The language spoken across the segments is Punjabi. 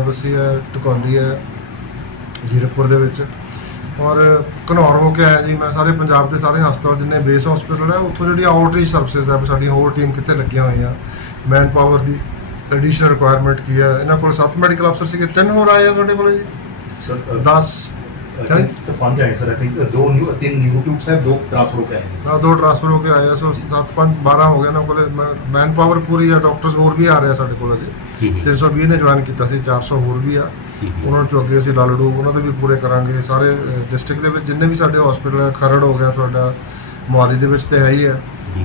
ਬਸੀ ਹੈ ਟਕੌਲੀ ਹੈ ਜੀਰਕਪੁਰ ਦੇ ਵਿੱਚ। ਔਰ ਘਨੌਰ ਹੋ ਕੇ ਆਇਆ ਜੀ ਮੈਂ ਸਾਰੇ ਪੰਜਾਬ ਦੇ ਸਾਰੇ ਹਸਪਤਾਲ ਜਿੰਨੇ ਬੇਸ ਹਸਪੀਟਲ ਹੈ ਉੱਥੋਂ ਜਿਹੜੀ ਆਊਟਰੀਚ ਸਰਵਿਸਿਜ਼ ਹੈ ਸਾਡੀ ਹੋਰ ਟੀਮ ਕਿੱਥੇ ਲੱਗੀਆਂ ਹੋਈਆਂ ਮੈਨ ਪਾਵਰ ਦੀ ਐਡੀਸ਼ਨਲ ਰਿਕੁਆਇਰਮੈਂਟ ਕੀ ਹੈ। ਇਹਨਾਂ ਕੋਲ 7 ਮੈਡੀਕਲ ਅਫਸਰ ਸੀਗੇ ਤਿੰਨ ਹੋਰ ਆਏ ਆ ਤੁਹਾਡੇ ਕੋਲ ਜੀ? सर 10 सर सर पाँच आए सर आई थिंक दो न्यू तीन यूट्यूब से दो ट्रांसफर होकर आए ਨਾ ਦੋ ਟ੍ਰਾਂਸਫਰ ਹੋ ਕੇ ਆਏ ਆ ਸੋ 7 5 12 ਹੋ ਗਏ ਨਾ ਕੋਲੇ ਮੈਨ ਪਾਵਰ ਪੂਰੀ ਆ ਡਾਕਟਰਸ ਹੋਰ ਵੀ ਆ ਰਹੇ ਆ ਸਾਡੇ ਕੋਲ ਅਜੇ 320 ਨੇ ਜੁਆਇਨ ਕੀਤਾ ਸੀ 400 ਹੋਰ ਵੀ ਆ ਉਹਨਾਂ ਨੂੰ ਚੋਂ ਅੱਗੇ ਅਸੀਂ ਲਾਲੜੂ ਉਹਨਾਂ ਦੇ ਵੀ ਪੂਰੇ ਕਰਾਂਗੇ ਸਾਰੇ ਡਿਸਟ੍ਰਿਕਟ ਦੇ ਵਿੱਚ ਜਿੰਨੇ ਵੀ ਸਾਡੇ ਹਸਪੀਟਲ ਹੈ ਖਰੜ ਹੋ ਗਿਆ ਤੁਹਾਡਾ ਮੋਹਾਲੀ ਦੇ ਵਿੱਚ ਤੇ ਹੈ ਹੀ ਹੈ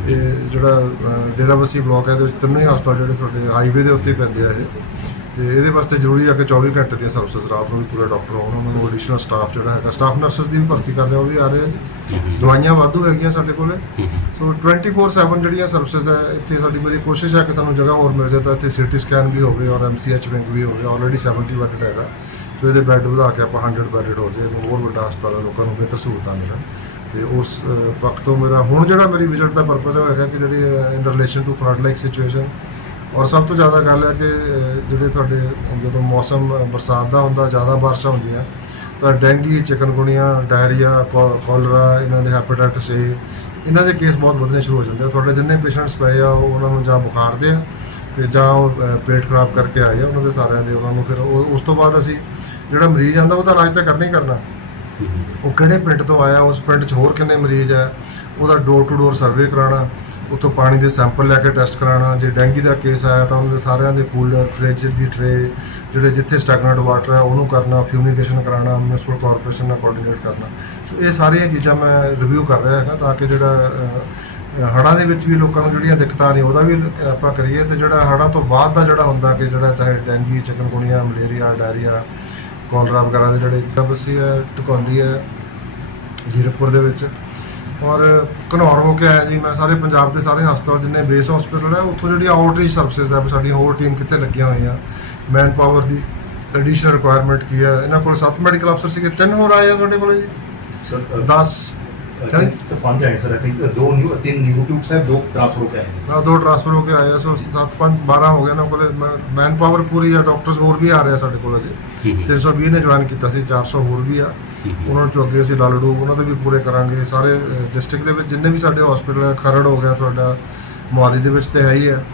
ਇਹ ਜਿਹੜਾ ਅਹ, ਡੇਰਾਬੱਸੀ ਬਲਾਕ ਹੈ ਇਹਦੇ ਵਿੱਚ ਤਿੰਨੋਂ ਹੀ ਹਸਪਤਾਲ ਜਿਹੜੇ ਤੁਹਾਡੇ ਹਾਈਵੇ ਦੇ ਉੱਤੇ ਹੀ ਪੈਂਦੇ ਆ ਇਹ ਤੇ ਇਹਦੇ ਵਾਸਤੇ ਜ਼ਰੂਰੀ ਆ ਕਿ 24 ਘੰਟੇ ਦੀਆਂ ਸਰਵਿਸਿਜ਼ ਰਾਤ ਨੂੰ ਵੀ ਪੂਰੇ ਡਾਕਟਰ ਆਉਣ ਉਹਨਾਂ ਨੂੰ ਐਡੀਸ਼ਨਲ ਸਟਾਫ ਜਿਹੜਾ ਹੈਗਾ ਸਟਾਫ ਨਰਸਸ ਦੀ ਵੀ ਭਰਤੀ ਕਰ ਲਿਆ ਉਹ ਵੀ ਆ ਰਹੇ ਆ ਜੀ। ਦਵਾਈਆਂ ਵਾਧੂ ਹੈਗੀਆਂ ਸਾਡੇ ਕੋਲੇ। ਸੋ 24/7 ਜਿਹੜੀਆਂ ਸਰਵਿਸਿਜ਼ ਹੈ ਇੱਥੇ ਸਾਡੀ ਮੇਰੀ ਕੋਸ਼ਿਸ਼ ਹੈ ਕਿ ਸਾਨੂੰ ਜਗ੍ਹਾ ਹੋਰ ਮਿਲ ਜਾਏ ਤਾਂ ਇੱਥੇ ਸੀਟੀ ਸਕੈਨ ਵੀ ਹੋਵੇ ਔਰ ਐਮਸੀਐਚ ਵਿੰਗ ਵੀ ਹੋਵੇ ਆਲਰੇਡੀ 70 ਬੈੱਡ ਹੈਗਾ। ਸੋ ਇਹਦੇ ਬੈੱਡ ਵਧਾ ਕੇ ਆਪਾਂ 100 ਬੈੱਡ ਹੋ ਜਾਏ ਹੋਰ ਵੱਡਾ ਹਸਪਤਾਲ ਲੋਕਾਂ ਨੂੰ ਬਿਹਤਰ ਸਹੂਲਤਾਂ ਮਿਲਣ। ਤੇ ਉਸ ਪੱਖ ਤੋਂ ਮੇਰਾ ਹੁਣ ਜਿਹੜਾ ਮੇਰੀ ਵਿਜ਼ਿਟ ਦਾ ਪਰਪਸ ਹੈਗਾ ਕਿ ਜਿਹੜੀ in relation to flood like situation ਔਰ ਸਭ ਤੋਂ ਜ਼ਿਆਦਾ ਗੱਲ ਹੈ ਕਿ ਜਿਹੜੇ ਤੁਹਾਡੇ ਜਦੋਂ ਮੌਸਮ ਬਰਸਾਤ ਦਾ ਹੁੰਦਾ, ਜ਼ਿਆਦਾ ਬਾਰਿਸ਼ਾਂ ਹੁੰਦੀਆਂ, ਤਾਂ ਡੈਂਗੀ ਚਿਕਨਗੁਨੀਆ ਡਾਇਰੀਆ ਕੋਲਰਾ, ਇਹਨਾਂ ਦੇ ਹੈਪੇਟਾਈਟਸ ਏ, ਇਹਨਾਂ ਦੇ ਕੇਸ ਬਹੁਤ ਵਧਣੇ ਸ਼ੁਰੂ ਹੋ ਜਾਂਦੇ ਆ। ਤੁਹਾਡੇ ਜਿੰਨੇ ਪੇਸ਼ੈਂਟਸ ਪਏ ਆ, ਉਹ ਉਹਨਾਂ ਨੂੰ ਜਾਂ ਬੁਖਾਰ ਦੇ ਆ, ਤੇ ਜਾਂ ਉਹ ਪੇਟ ਖਰਾਬ ਕਰਕੇ ਆਏ ਆ, ਉਹਨਾਂ ਦੇ ਸਾਰਿਆਂ ਦੇ, ਉਹਨਾਂ ਨੂੰ ਫਿਰ ਉਹ- ਉਸ ਤੋਂ ਬਾਅਦ ਅਸੀਂ ਜਿਹੜਾ ਮਰੀਜ਼ ਆਂਦਾ ਉਹਦਾ ਇਲਾਜ ਤਾਂ ਕਰਨਾ ਹੀ ਕਰਨਾ। ਉਹ ਕਿਹੜੇ ਪਿੰਡ ਤੋਂ ਆਇਆ, ਉਸ ਪਿੰਡ 'ਚ ਹੋਰ ਕਿੰਨੇ ਮਰੀਜ਼ ਹੈ ਉਹਦਾ ਡੋਰ ਟੂ ਡੋਰ ਸਰਵੇ ਕਰਾਉਣਾ ਉੱਥੋਂ ਪਾਣੀ ਦੇ ਸੈਂਪਲ ਲੈ ਕੇ ਟੈਸਟ ਕਰਾਉਣਾ ਜੇ ਡੈਂਗੀ ਦਾ ਕੇਸ ਆਇਆ ਤਾਂ ਉਹਨਾਂ ਦੇ ਸਾਰਿਆਂ ਦੇ ਕੂਲਰ ਫ੍ਰਿਜ ਦੀ ਟਰੇ ਜਿਹੜੇ ਜਿੱਥੇ ਸਟੈਗਨੈਂਟ ਵਾਟਰ ਹੈ ਉਹਨੂੰ ਕਰਨਾ ਫਿਊਮੀਗੇਸ਼ਨ ਕਰਾਉਣਾ ਮਿਊਨਿਸਪਲ ਕਾਰਪੋਰੇਸ਼ਨ ਨਾਲ ਕੋਆਰਡੀਨੇਟ ਕਰਨਾ। ਸੋ ਇਹ ਸਾਰੀਆਂ ਚੀਜ਼ਾਂ ਮੈਂ ਰਿਵਿਊ ਕਰ ਰਿਹਾ ਹੈਗਾ ਤਾਂ ਕਿ ਜਿਹੜਾ ਅਹ, ਹੜ੍ਹਾਂ ਦੇ ਵਿੱਚ ਵੀ ਲੋਕਾਂ ਨੂੰ ਜਿਹੜੀਆਂ ਦਿੱਕਤਾਂ ਨੇ ਉਹਦਾ ਵੀ ਆਪਾਂ ਕਰੀਏ ਤੇ ਜਿਹੜਾ ਹੜ੍ਹਾਂ ਤੋਂ ਬਾਅਦ ਦਾ ਜਿਹੜਾ ਹੁੰਦਾ ਕਿ ਜਿਹੜਾ ਚਾਹੇ dengue chikungunya malaria diarrhoea cholera ਵਗੈਰਾ ਦੇ ਜਿਹੜੇ ਬਸੀ ਹੈ ਟਕੌਲੀ ਹੈ ਜੀਰਕਪੁਰ ਦੇ ਵਿੱਚ। ਔਰ ਘਨੌਰ ਹੋ ਕੇ ਆਇਆ ਜੀ ਮੈਂ ਸਾਰੇ ਪੰਜਾਬ ਦੇ ਸਾਰੇ ਹਸਪਤਾਲ ਜਿੰਨੇ ਬੇਸ ਹਸਪੀਟਲ ਹੈ ਉੱਥੋਂ ਜਿਹੜੀ ਆਊਟਰੀਚ ਸਰਵਿਸਿਜ਼ ਹੈ ਸਾਡੀ ਹੋਰ ਟੀਮ ਕਿੱਥੇ ਲੱਗੀਆਂ ਹੋਈਆਂ ਮੈਨ ਪਾਵਰ ਦੀ ਐਡੀਸ਼ਨਲ ਰਿਕੁਆਇਰਮੈਂਟ ਕੀ ਹੈ ਇਹਨਾਂ ਕੋਲ ਸੱਤ ਮੈਡੀਕਲ ਅਫਸਰ ਸੀਗੇ ਤਿੰਨ ਹੋਰ ਆਏ ਆ ਤੁਹਾਡੇ ਕੋਲ ਜੀ? ਸਰ 10 ਸਰ ਪੰਜ ਆਏ ਸਰ ਆਈ ਥਿੰਕ ਦੋ ਨਿਊ ਤਿੰਨ ਨਿਊ ਟਿਊਬਸ ਹੈ ਦੋ ਟ੍ਰਾਂਸਫਰ ਹੋ ਕੇ ਆਏ ਹਾਂ ਦੋ ਟ੍ਰਾਂਸਫਰ ਹੋ ਕੇ ਆਏ ਆ ਸੋ 7 5 12 ਹੋ ਗਏ ਨਾ ਕੋਲੇ ਮੈਨ ਪਾਵਰ ਪੂਰੀ ਆ ਡਾਕਟਰਸ ਹੋਰ ਵੀ ਆ ਰਹੇ ਆ ਸਾਡੇ ਕੋਲ ਅਜੇ 320 ਨੇ ਜੁਆਇਨ ਕੀਤਾ ਸੀ 400 ਹੋਰ ਵੀ ਆ। ਉਹਨਾਂ ਨੂੰ ਚੋਂ ਅੱਗੇ ਅਸੀਂ ਲਾਲੜੂ ਉਹਨਾਂ ਦੇ ਵੀ ਪੂਰੇ ਕਰਾਂਗੇ। ਸਾਰੇ ਡਿਸਟ੍ਰਿਕਟ ਦੇ ਵਿੱਚ ਜਿੰਨੇ ਵੀ ਸਾਡੇ ਹਸਪੀਟਲ ਹੈ ਖਰੜ ਹੋ ਗਿਆ ਤੁਹਾਡਾ ਮੋਹਾਲੀ ਦੇ ਵਿੱਚ ਤੇ ਹੈ ਹੀ ਹੈ।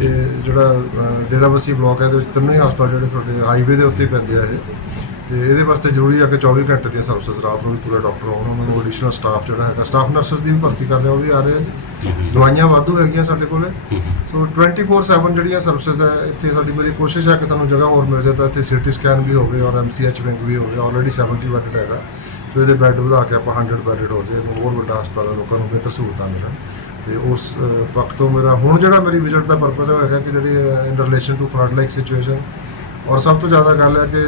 ਇਹ ਜਿਹੜਾ ਅਹ, ਡੇਰਾਬੱਸੀ ਬਲਾਕ ਹੈ ਇਹਦੇ ਵਿੱਚ ਤਿੰਨੋਂ ਹੀ ਹਸਪਤਾਲ ਜਿਹੜੇ ਤੁਹਾਡੇ ਹਾਈਵੇ ਦੇ ਉੱਤੇ ਪੈਂਦੇ ਆ ਇਹ। ਤੇ ਇਹਦੇ ਵਾਸਤੇ ਜ਼ਰੂਰੀ ਆ ਕਿ 24 ਘੰਟੇ ਦੀਆਂ ਸਰਵਿਸਿਜ਼ ਰਾਤ ਨੂੰ ਵੀ ਪੂਰੇ ਡਾਕਟਰ ਆਉਣ ਉਹਨਾਂ ਨੂੰ ਐਡੀਸ਼ਨਲ ਸਟਾਫ ਜਿਹੜਾ ਹੈਗਾ ਸਟਾਫ ਨਰਸਸ ਦੀ ਵੀ ਭਰਤੀ ਕਰ ਲਿਆ ਉਹ ਵੀ ਆ ਰਹੇ ਆ ਜੀ। ਦਵਾਈਆਂ ਵਾਧੂ ਹੈਗੀਆਂ ਸਾਡੇ ਕੋਲੇ। ਸੋ 24/7 ਜਿਹੜੀਆਂ ਸਰਵਿਸਿਜ਼ ਹੈ ਇੱਥੇ ਸਾਡੀ ਮੇਰੀ ਕੋਸ਼ਿਸ਼ ਹੈ ਕਿ ਸਾਨੂੰ ਜਗ੍ਹਾ ਹੋਰ ਮਿਲ ਜਾਏ ਤਾਂ ਇੱਥੇ ਸੀਟੀ ਸਕੈਨ ਵੀ ਹੋਵੇ ਔਰ ਐਮਸੀਐਚ ਵਿੰਗ ਵੀ ਹੋਵੇ ਆਲਰੇਡੀ 70 ਬੈੱਡ ਹੈਗਾ। ਸੋ ਇਹਦੇ ਬੈੱਡ ਵਧਾ ਕੇ ਆਪਾਂ 100 ਬੈੱਡ ਹੋ ਜਾਏ ਹੋਰ ਵੱਡਾ ਹਸਪਤਾਲ ਲੋਕਾਂ ਨੂੰ ਬਿਹਤਰ ਸਹੂਲਤਾਂ ਮਿਲਣ। ਤੇ ਉਸ ਪੱਖ ਤੋਂ ਮੇਰਾ ਹੁਣ ਜਿਹੜਾ ਮੇਰੀ ਵਿਜ਼ਿਟ ਦਾ ਪਰਪਸ ਹੈਗਾ ਕਿ ਜਿਹੜੀ in relation to flood like situation ਔਰ ਸਭ ਤੋਂ ਜ਼ਿਆਦਾ ਗੱਲ ਹੈ ਕਿ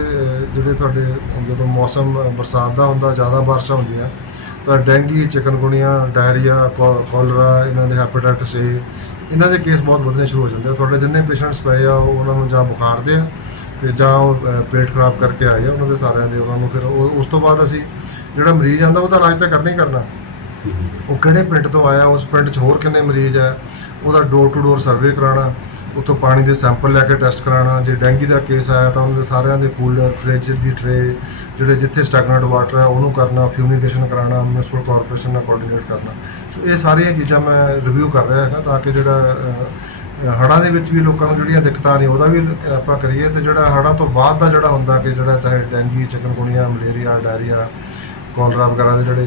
ਜਿਹੜੇ ਤੁਹਾਡੇ ਜਦੋਂ ਮੌਸਮ ਬਰਸਾਤ ਦਾ ਹੁੰਦਾ ਜ਼ਿਆਦਾ ਬਾਰਿਸ਼ਾਂ ਹੁੰਦੀਆਂ ਤਾਂ ਡੈਂਗੀ ਚਿਕਨਗੁਨੀਆ ਡਾਇਰੀਆ ਕੋਲਰਾ ਇਹਨਾਂ ਦੇ ਹੈਪੇਟਾਈਟਸ ਏ ਇਹਨਾਂ ਦੇ ਕੇਸ ਬਹੁਤ ਵਧਣੇ ਸ਼ੁਰੂ ਹੋ ਜਾਂਦੇ ਆ। ਤੁਹਾਡੇ ਜਿੰਨੇ ਪੇਸ਼ੈਂਟਸ ਪਏ ਆ ਉਹ ਉਹਨਾਂ ਨੂੰ ਜਾਂ ਬੁਖਾਰ ਦੇ ਆ ਤੇ ਜਾਂ ਉਹ ਪੇਟ ਖਰਾਬ ਕਰਕੇ ਆਏ ਆ ਉਹਨਾਂ ਦੇ ਸਾਰਿਆਂ ਦੇ ਉਹਨਾਂ ਨੂੰ ਫਿਰ ਉਸ ਤੋਂ ਬਾਅਦ ਅਸੀਂ ਜਿਹੜਾ ਮਰੀਜ਼ ਆਂਦਾ ਉਹਦਾ ਇਲਾਜ ਤਾਂ ਕਰਨਾ ਹੀ ਕਰਨਾ। ਉਹ ਕਿਹੜੇ ਪਿੰਡ ਤੋਂ ਆਇਆ ਉਸ ਪਿੰਡ 'ਚ ਹੋਰ ਕਿੰਨੇ ਮਰੀਜ਼ ਹੈ ਉਹਦਾ ਡੋਰ ਟੂ ਡੋਰ ਸਰਵੇ ਕਰਾਉਣਾ ਉੱਥੋਂ ਪਾਣੀ ਦੇ ਸੈਂਪਲ ਲੈ ਕੇ ਟੈਸਟ ਕਰਾਉਣਾ ਜੇ ਡੈਂਗੀ ਦਾ ਕੇਸ ਆਇਆ ਤਾਂ ਉਹਨਾਂ ਦੇ ਸਾਰਿਆਂ ਦੇ ਕੂਲਰ ਫ੍ਰਿਜ ਦੀ ਟਰੇ ਜਿਹੜੇ ਜਿੱਥੇ ਸਟੈਗਨੈਂਟ ਵਾਟਰ ਹੈ ਉਹਨੂੰ ਕਰਨਾ ਫਿਊਮੀਗੇਸ਼ਨ ਕਰਾਉਣਾ ਮਿਊਨਿਸਪਲ ਕਾਰਪੋਰੇਸ਼ਨ ਨਾਲ ਕੋਆਰਡੀਨੇਟ ਕਰਨਾ। ਸੋ ਇਹ ਸਾਰੀਆਂ ਚੀਜ਼ਾਂ ਮੈਂ ਰਿਵਿਊ ਕਰ ਰਿਹਾ ਹੈਗਾ ਤਾਂ ਕਿ ਜਿਹੜਾ ਅਹ, ਹੜ੍ਹਾਂ ਦੇ ਵਿੱਚ ਵੀ ਲੋਕਾਂ ਨੂੰ ਜਿਹੜੀਆਂ ਦਿੱਕਤਾਂ ਨੇ ਉਹਦਾ ਵੀ ਆਪਾਂ ਕਰੀਏ ਤੇ ਜਿਹੜਾ ਹੜ੍ਹਾਂ ਤੋਂ ਬਾਅਦ ਦਾ ਜਿਹੜਾ ਹੁੰਦਾ ਕਿ ਜਿਹੜਾ ਚਾਹੇ dengue chikungunya malaria diarrhoea cholera ਵਗੈਰਾ ਦੇ ਜਿਹੜੇ